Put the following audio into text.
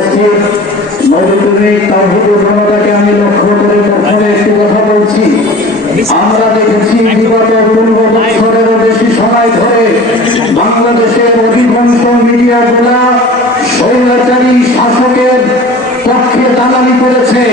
উপস্থিত নবীন তাওহীদের জনতাকে আমি লক্ষ্য করে প্রথমে একটি কথা বলছি। আমরা দেখেছি বিগত 15 বছরেরও বেশি সময় ধরে বাংলাদেশের অধিকাংশ মিডিয়াগুলা স্বৈরাচারী শাসকের পক্ষে দালালি করেছে।